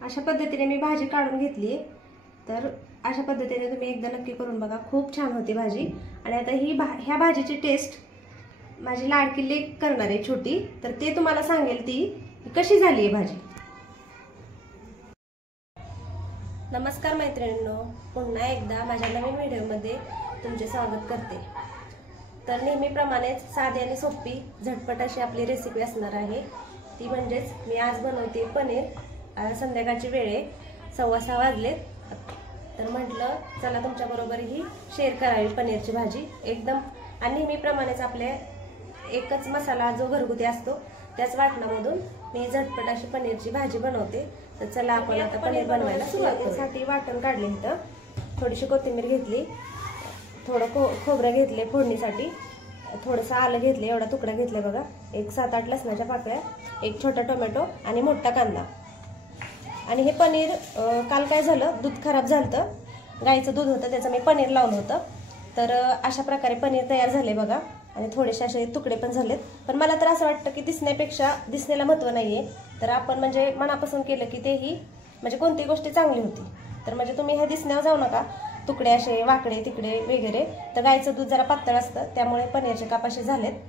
अशा पद्धतीने मी भाजी काढून घेतली। तर अशा पद्धतीने तुम्ही एकदा नक्की करून बघा, खूप छान होती भाजी। आणि आता ह्या भाजीची टेस्ट माझी लाडकी लेक करणार आहे छोटी, तर ते तुम्हाला सांगेल ती कशी झाली आहे भाजी। नमस्कार मैत्रिणींनो, पुन्हा एकदा माझ्या नवीन व्हिडिओमध्ये तुमचे स्वागत करते। तर नेहमीप्रमाणेच साधी आणि सोपी झटपट अशी आपली रेसिपी असणार आहे, ती म्हणजेच मी आज बनवते पनीर। संध्याकाळची वेळ आहे, 6:15 वाजले, तर म्हटलं चला तुमच्याबरोबरही शेअर करावी पनीरची भाजी एकदम। आणि नेहमीप्रमाणेच आपल्या एकच मसाला जो घरगुती असतो त्याच वाटणामधून मी झटपट अशी पनीरची भाजी बनवते। तर चला आपण आता पनीर बनवायला सुरुवात करू। साठी वाटण काढले, इथं थोडीशी कोथिंबीर घेतली, थोडं खोबरं घेतले फोडणीसाठी, थोडंसं आलं घेतले, एवढा तुकडा घेतला बघा, एक 7-8 लसणाच्या पाकळ्या, एक छोटा टोमॅटो आणि मोठा कांदा। आणि हे पनीर काल काय झालं, दूध खराब झालं, गाईचं दूध होतं त्याचं मी पनीर लावलं होतं। तर अशा प्रकारे पनीर तयार झाले बघा, आणि थोडेसे असे तुकडे पण झालेत। पण मला तर असं वाटतं की दिसण्याला महत्त्व नाहीये, तर आपण म्हणजे मनापासून केलं की तेही म्हणजे कोणती गोष्टी चांगली होती। तर म्हणजे तुम्ही हे दिसण्यावर जाऊ नका, तुकडे असे वाकडे तिकडे वगैरे। तर गाईचं दूध जरा पातळ असतं त्यामुळे पनीरचे काप असे झालेत।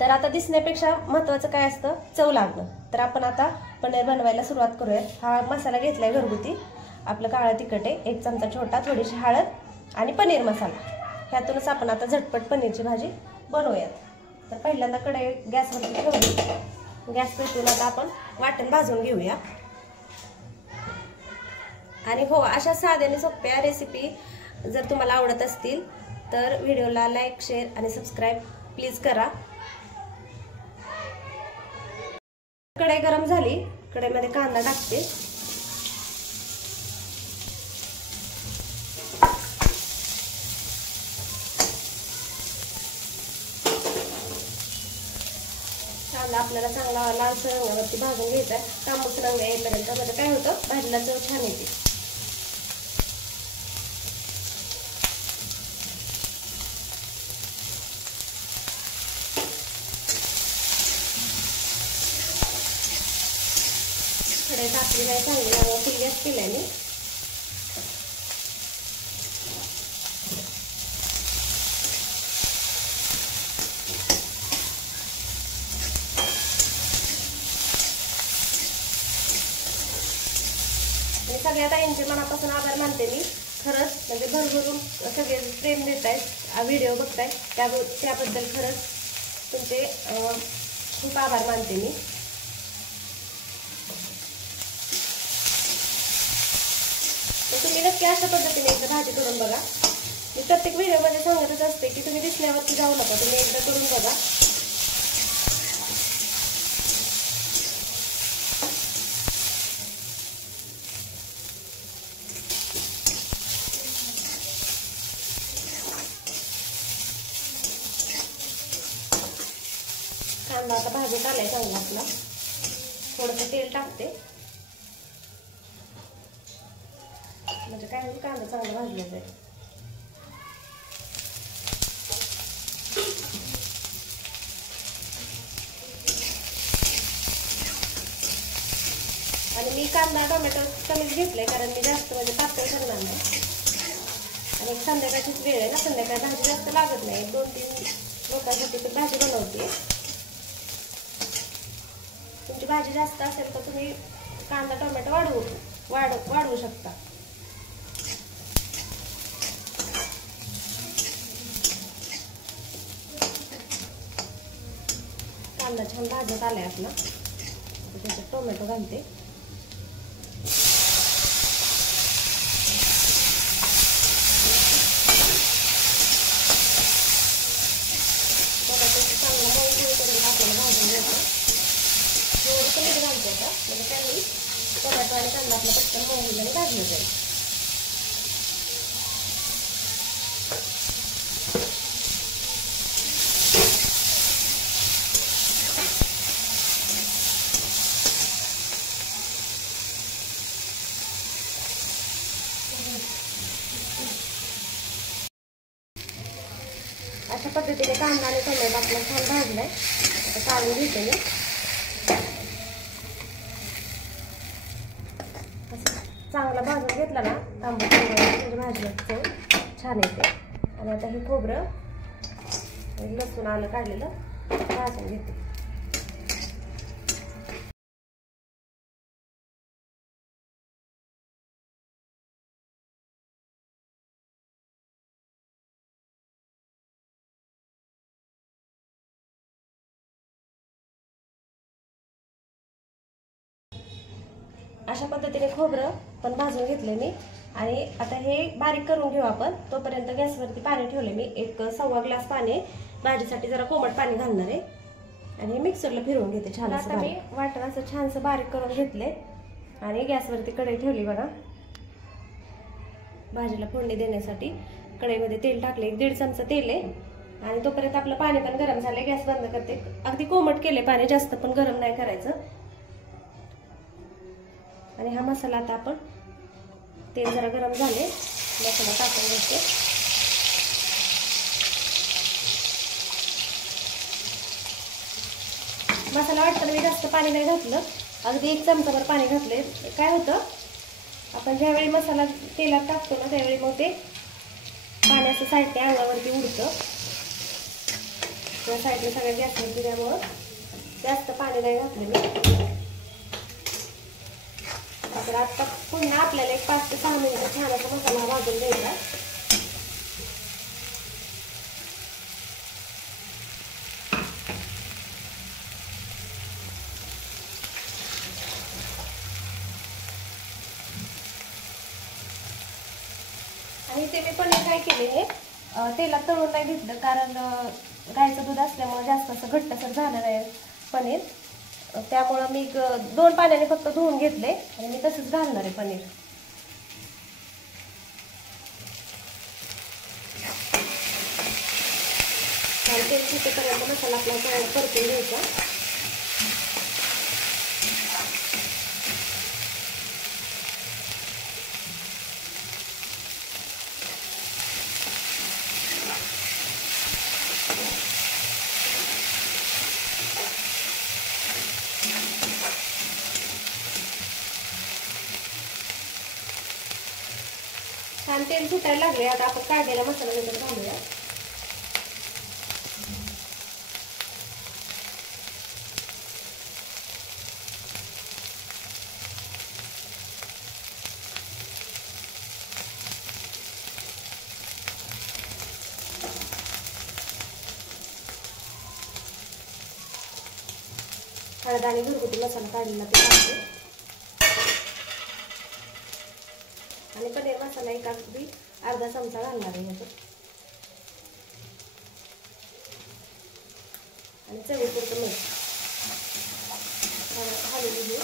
तर आता दिसण्यापेक्षा महत्त्वाचं काय असतं, चव लागणं। तर आपण आता पनीर बनवायला सुरुवात करूयात। हा मसाला घेतलाय घरगुती, आपलं काळं तिखट आहे 1 चमचा छोटा, थोडीशी हळद आणि पनीर मसाला, ह्यातूनच आपण आता झटपट पनीरची भाजी बनवूयात। तर पहिल्यांदा कढई गॅसवरती ठेवली, गॅस पेटवून आता आपण वाटण भाजून घेऊया। आणि हो, अशा साध्या आणि सोप्या रेसिपी जर तुम्हाला आवडत असतील तर व्हिडिओला लाईक, शेअर आणि सबस्क्राईब प्लीज करा। कढई गरम झाली, कढईमध्ये कांदा टाकते, कांदा आपल्याला चांगला लालसर रंगावरती भाजून घ्यायचा, तांबूस रंग येईपर्यंत, म्हणजे काय होतं भाजीला चव छान येते। कढई तापली नाही चांगली, त्यामुळे फुल गॅस केलाय मी। सगळ्या ताईंचे मनापासून आभार मानते मी, खरंच म्हणजे भरभरून सगळे प्रेम देत आहेत, व्हिडिओ बघताय त्याबद्दल खरंच तुमचे खूप आभार मानते मी। तर तुम्ही नक्की अशा पद्धतीने एकदा भाजी करून बघा। मी प्रत्येक व्हिडिओमध्ये सांगतच असते की तुम्ही दिसण्यावरती जाऊ नका, तुम्ही एकदा करून बघा। कांदा आता भाजत आलाय चांगला आपला, थोडंसं तेल टाकते, म्हणजे काय होईल, कांदा चांगला भाजला जाईल। आणि मी कांदा टोमॅटो कमीच घेतलंय, कारण मी जास्त म्हणजे पातळ करणार नाही, आणि संध्याकाळचीच वेळ आहे ना, संध्याकाळी भाजी जास्त लागत नाही, 2-3 लोकांसाठी तर भाजी बनवते। तुमची भाजी जास्त असेल तर तुम्ही कांदा टोमॅटो वाढवू शकता। कांदा छान भाजत आलाय आपला, त्याच्यात टोमॅटो घालते, टोमॅटो चांगला मऊ होईपर्यंत आपल्याला भाजून घ्यायचं। थोडंसं मीठ घालते आता, म्हणजे काय होईल, टोमॅटो आणि कांदा आपला पटकन मऊ होईल आणि भाजलं जाईल। अशा पद्धतीने कांदा आणि टोमॅटो आपला छान भाजलाय, आता काढून घेते मी। चांगला भाजून घेतला ना तांबूस म्हणजे भाजीला चव छान येते. आणि आता हे खोबरं लसूण आलं काढलेलं भाजून घेते. अशा पद्धतीने खोबरं पण भाजून घेतले मी. आणि आता हे बारीक करून घेऊ आपण. तोपर्यंत गॅसवरती पाणी ठेवले मी. 1 1/4 ग्लास पाणी. भाजीसाठी जरा कोमट पाणी घालणार आहे. आणि मिक्सरला फिरवून घेते छान. आता मी वाटण असं छानसं बारीक करून घेतले आणि गॅसवरती कढई ठेवली बघा. भाजीला फोडणी देण्यासाठी कढईमध्ये तेल टाकले. 1.5 चमचा तेल आहे. आणि तोपर्यंत आपलं पाणी पण गरम झालंय. गॅस बंद करते. अगदी कोमट केले पाणी, जास्त पण गरम नाही करायचं. आणि हा मसाला आता आपण तेल जरा गरम झाले मसाला टाकून घ्यायचे. मसाला वाटताना मी जास्त पाणी नाही घातलं, अगदी 1 चमचाभर पाणी घातले. काय होतं, आपण ज्यावेळी मसाला तेलात टाकतो ना त्यावेळी मग ते पाण्याचं साईडने अंगावरती उडतं. त्या साईडने सगळ्या गॅसवरती, त्यामुळं जास्त पाणी नाही घातलं मी. तर आता पुन्हा आपल्याला 5 ते 6 मिनिटं छान असा मसाला भाजून घ्यायचा. आणि ते मी पनीर काय केले, हे तेलात तळून नाही घेतलं, कारण गाईचं दूध असल्यामुळे जास्त असं घट्टसर झालं नाही पनीर. त्यामुळं मी 2 पाण्याने फक्त धुवून घेतले आणि मी तसंच घालणार आहे पनीर. तेल सुटेपर्यंत मसाला आपला परतून घ्यायचा. छान तेल सुटायला लागले. आता आपण काढलेला मसाला नंतर घालूया. हळद आणि घरगुती मसाला काढलेला ते टाकते. आणि पनीर मसाला एक अगदी अर्धा चमचा घालणार आहे ह्याच्यात. आणि चवीपुरतं मीठ हलवून घेऊ.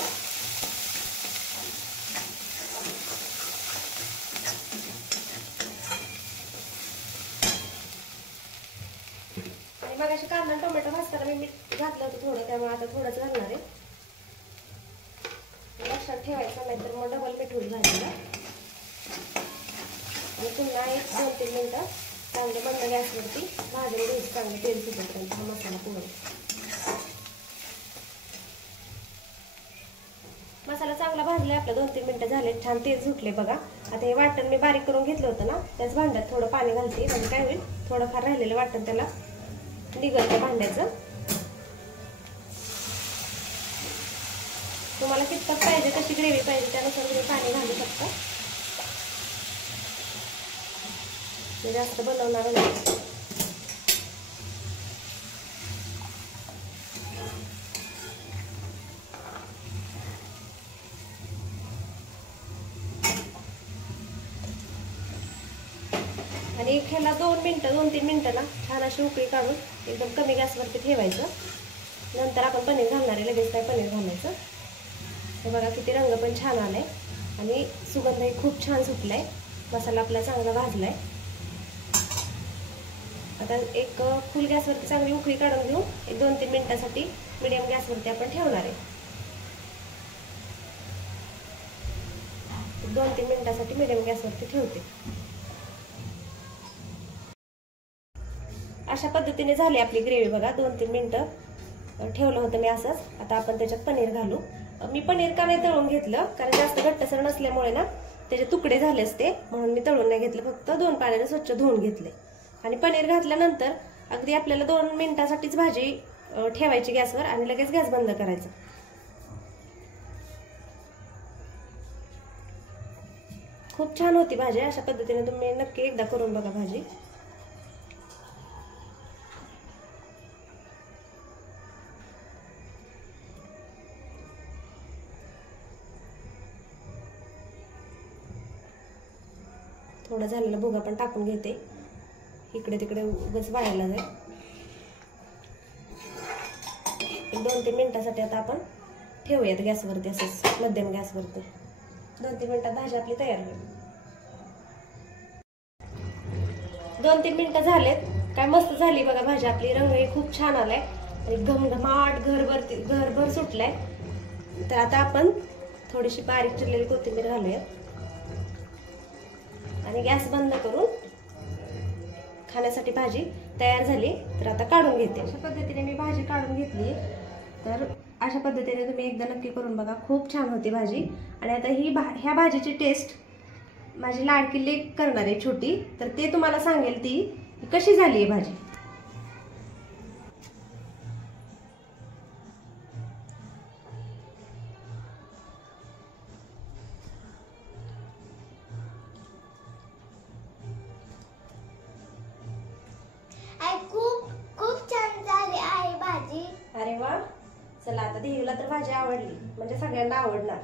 आणि मग अशी कांदा टोमॅटो भाजताना मी मीठ घातलं होतं थोडं, त्यामुळे आता थोडंच घालणार आहे. लक्षात ठेवायचं, नाहीतर मग डबल मीठ होईल भाजीला. आणि पुन्हा 1 2-3 मिनिटं चांगलं बंद गॅसवरती भाजून घ्यायचं. चांगलं तेल सुटेपर्यंत हा मसाला पूर्ण. मसाला चांगला भाजला आपला. 2-3 मिनिटं झाले. छान तेल सुटले बघा. आता हे वाटण मी बारीक करून घेतलं होतं ना, त्याच भांड्यात थोडं पाणी घालते. म्हणजे काय होईल, थोडंफार राहिलेलं वाटण त्याला निघल त्या भांड्याचं. तुम्हाला कितपत पाहिजे, कशी ग्रेव्ही पाहिजे त्यानुसार तुम्ही पाणी घालू शकता. ते जास्त बनवणार नाही. आणि ह्याला 2-3 मिनिटं ना छान अशी उकळी काढून एकदम कमी गॅसवरती ठेवायचं. नंतर आपण पनीर घालणार आहे. लगेच काय पनीर घालायचं. हे बघा किती रंग पण छान आलाय आणि सुगंधही खूप छान सुटलाय. मसाला आपला चांगला भाजलाय. आता एक फुल गॅसवरती चांगली उकळी काढून घेऊ. 2-3 मिनिटासाठी मीडियम गॅसवरती आपण ठेवणार आहे. 2-3 मिनिटासाठी मीडियम गॅसवरती ठेवते. अशा पद्धतीने झाली आपली ग्रेव्ही बघा. 2-3 मिनिटं ठेवलं होतं मी असंच. आता आपण त्याच्यात पनीर घालू. मी पनीर का नाही तळून घेतलं, कारण जास्त घट्टसर नसल्यामुळे ना त्याचे तुकडे झाले असते, म्हणून मी तळून नाही घेतलं. फक्त 2 पाण्याने स्वच्छ धुवून घेतले. आणि पनीर घातल्यानंतर अगदी आपल्याला 2 मिनिटासाठीच भाजी ठेवायची गॅसवर आणि लगेच गॅस बंद करायचा. खूप छान होती भाजी. अशा पद्धतीने तुम्ही नक्की एकदा करून बघा भाजी. थोडा झालेला भुगा पण टाकून घेते, इकडे तिकडे उगाच वाढायला जाईल. 2-3 मिनिटासाठी आता आपण ठेवूयात गॅसवरती, असंच मध्यम गॅसवरती. 2-3 मिनिटात भाजी आपली तयार होईल. 2-3 मिनिटं झालेत. काय मस्त झाली बघा भाजी आपली. रंगही खूप छान आलाय आणि घमघमाट घरभर सुटलाय. तर आता आपण थोडीशी बारीक चिरलेली कोथिंबीर घालूयात आणि गॅस बंद करून खाण्यासाठी भाजी तयार झाली. तर आता काढून घेते. अशा पद्धतीने मी भाजी काढून घेतली. तर अशा पद्धतीने तुम्ही एकदा नक्की करून बघा. खूप छान होती भाजी. आणि आता ह्या भाजीची टेस्ट माझी लाडकी लेक करणार आहे छोटी, तर ते तुम्हाला सांगेल ती कशी झाली आहे भाजी. खूप छान झाली आहे भाजी. अरे वा, चला आता देवीला तर भाजी आवडली म्हणजे सगळ्यांना आवडणार.